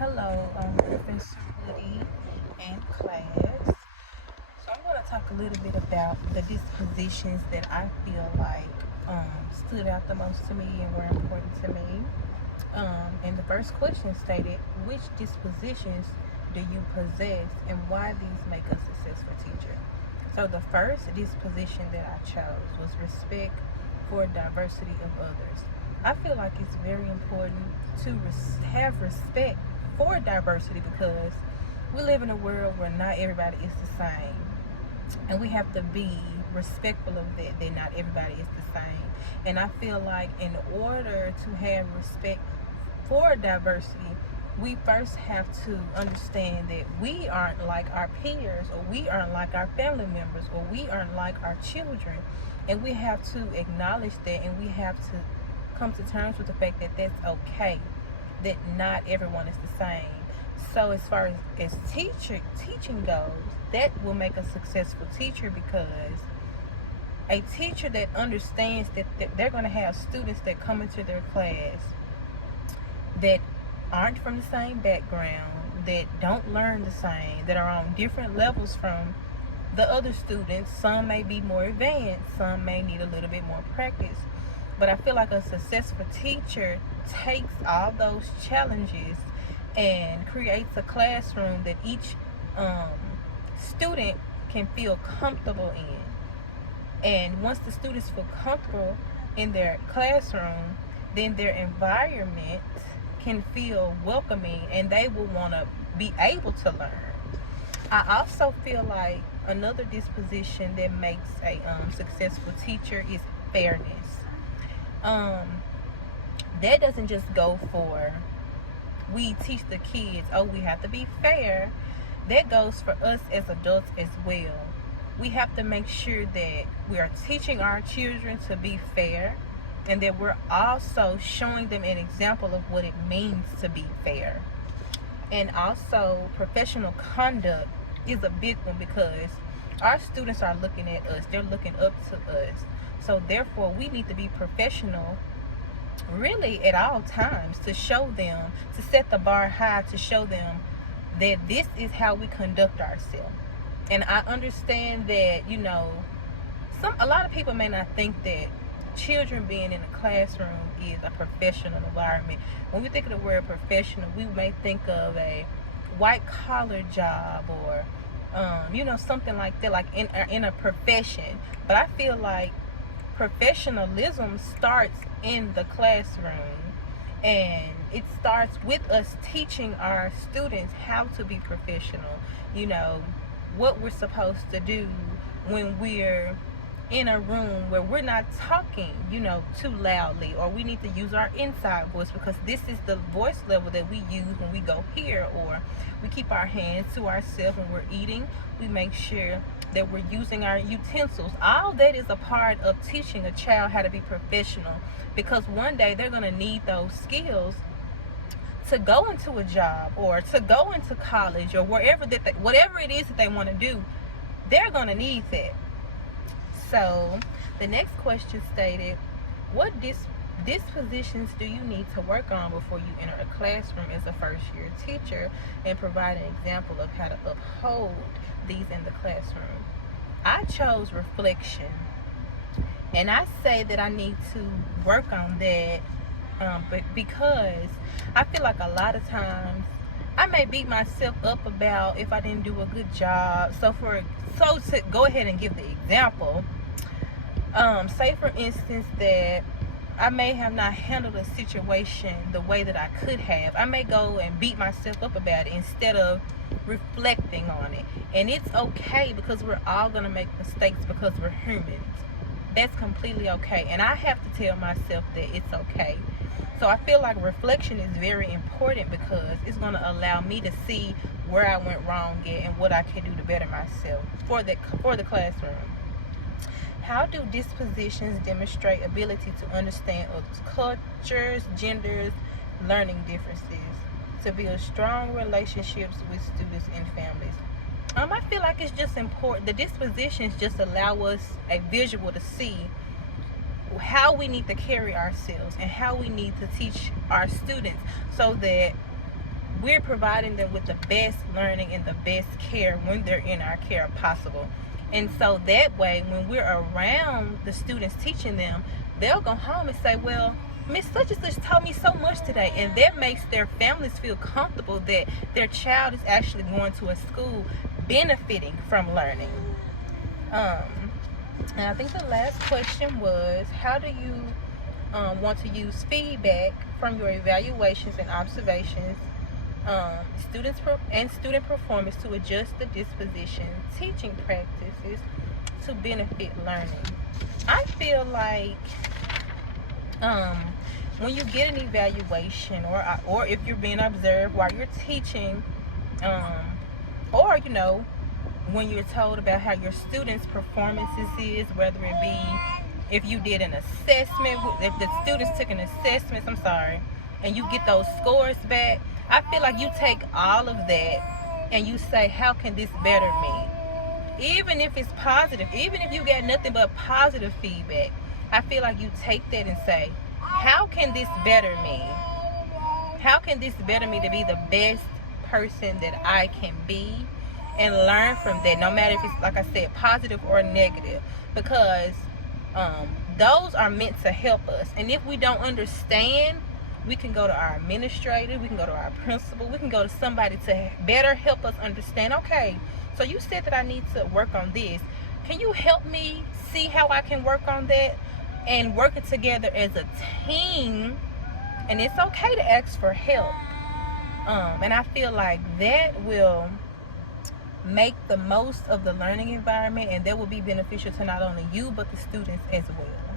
Hello, Professor Woody and class. So I'm going to talk a little bit about the dispositions that I feel like stood out the most to me and were important to me. And the first question stated, which dispositions do you possess and why these make a successful teacher? So the first disposition that I chose was respect for diversity of others. I feel like it's very important to have respect for diversity because we live in a world where not everybody is the same. And we have to be respectful of that not everybody is the same. And I feel like in order to have respect for diversity, we first have to understand that we aren't like our peers, or we aren't like our family members, or we aren't like our children. And we have to acknowledge that, and we have to come to terms with the fact that that's okay, that not everyone is the same. So as far as teaching goes, that will make a successful teacher, because a teacher that understands that they're going to have students that come into their class that aren't from the same background, that don't learn the same, that are on different levels from the other students. Some may be more advanced, some may need a little bit more practice. But I feel like a successful teacher takes all those challenges and creates a classroom that each student can feel comfortable in. And once the students feel comfortable in their classroom, then their environment can feel welcoming and they will want to be able to learn. I also feel like another disposition that makes a successful teacher is fairness. That doesn't just go for we teach the kids, oh, we have to be fair. That goes for us as adults as well. We have to make sure that we are teaching our children to be fair, and that we're also showing them an example of what it means to be fair. And also, professional conduct is a big one, because our students are looking at us, they're looking up to us. So therefore, we need to be professional really at all times, to show them, to set the bar high, to show them that this is how we conduct ourselves. And I understand that, a lot of people may not think that children being in a classroom is a professional environment. When we think of the word professional, we may think of a white collar job, or something like that, like in a profession. But I feel like professionalism starts in the classroom, and it starts with us teaching our students how to be professional. What we're supposed to do when we're in a room where we're not talking, too loudly, or we need to use our inside voice, because this is the voice level that we use when we go here, or we keep our hands to ourselves when we're eating. We make sure that we're using our utensils. All that is a part of teaching a child how to be professional, because one day they're going to need those skills to go into a job, or to go into college, or whatever it is that they want to do. They're going to need that. So the next question stated, what dispositions do you need to work on before you enter a classroom as a first year teacher, and provide an example of how to uphold these in the classroom? I chose reflection, and I say that I need to work on that but because I feel like a lot of times I may beat myself up about if I didn't do a good job. So to go ahead and give the example, say for instance that I may have not handled a situation the way that I could have. I may go and beat myself up about it instead of reflecting on it. And it's okay, because we're all going to make mistakes, because we're humans. That's completely okay. And I have to tell myself that it's okay. So I feel like reflection is very important, because it's going to allow me to see where I went wrong at and what I can do to better myself for the classroom. How do dispositions demonstrate ability to understand others' cultures, genders, learning differences, to build strong relationships with students and families? I feel like it's just important. The dispositions just allow us a visual to see how we need to carry ourselves and how we need to teach our students, so that we're providing them with the best learning and the best care when they're in our care possible. And so that way, when we're around the students teaching them, they'll go home and say, well, Miss such and such taught me so much today. And that makes their families feel comfortable that their child is actually going to a school benefiting from learning. And I think the last question was, how do you want to use feedback from your evaluations and observations, student performance to adjust the disposition, teaching practices to benefit learning? I feel like when you get an evaluation, or if you're being observed while you're teaching, or when you're told about how your students' performances is, whether it be if you did an assessment, if the students took an assessment, and you get those scores back, I feel like you take all of that and you say, how can this better me? Even if it's positive, even if you get nothing but positive feedback, I feel like you take that and say, how can this better me? How can this better me to be the best person that I can be? And learn from that, no matter if it's, like I said, positive or negative, because those are meant to help us. And if we don't understand, we can go to our administrator, we can go to our principal, we can go to somebody to better help us understand. Okay, so you said that I need to work on this. Can you help me see how I can work on that? And working together as a team. And it's okay to ask for help. And I feel like that will make the most of the learning environment, and that will be beneficial to not only you but the students as well.